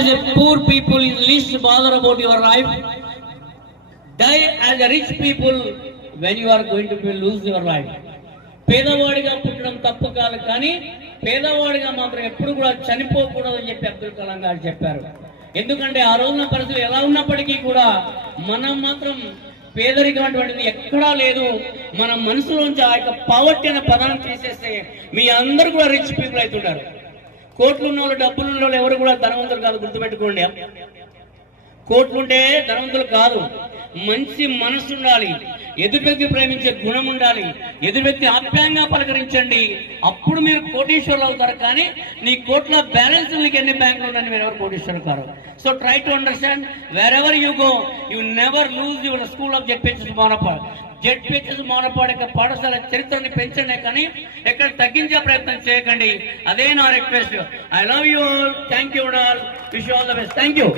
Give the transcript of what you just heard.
as a poor people is least bother about your life. Die as a rich people when you are going to lose your life. పేదవాడిగా పుట్టడం తప్పు కాదు, కానీ పేదవాడిగా మాత్రం ఎప్పుడు కూడా చనిపోకూడదని చెప్పి అబ్దుల్ కలాం గారు చెప్పారు. ఎందుకంటే ఆ రోజున పరిస్థితులు ఎలా ఉన్నప్పటికీ కూడా మనం మాత్రం పేదరికం అటువంటిది ఎక్కడా లేదు. మన మనసులోంచి ఆ యొక్క పావర్టీ అనే పదాన్ని తీసేస్తే మీ అందరూ కూడా రిచ్ పీపుల్ అవుతుంటారు. కోట్లు ఉన్న వాళ్ళు, డబ్బులు ఉన్న వాళ్ళు ఎవరు కూడా ధనవంతులు కాదు, గుర్తుపెట్టుకోండి. కోట్లుంటే ధనవంతులు కాదు. మంచి మనసు ఉండాలి, ఎదుటి వ్యక్తి ప్రేమించే గుణం ఉండాలి, ఎదుటి వ్యక్తి ఆప్యాయంగా పలకరించండి, అప్పుడు మీరు కోటీశ్వరులు అవుతారు. కానీ నీ కోట్ల బ్యాలెన్స్ నీకు ఎన్ని బ్యాంకులు ఉన్నాయని మీరు ఎవరు కోటీశ్వరులు కారు. So try to understand, wherever you go you never lose your school of ZPHS Monapad. ZPHS Monapad యొక్క పాఠశాల చరిత్రని పెంచండి, కానీ ఎక్కడ తగ్గించే ప్రయత్నం చేయకండి. అదే నా request. I love you all. Thank you all. Wish you all the best. Thank you.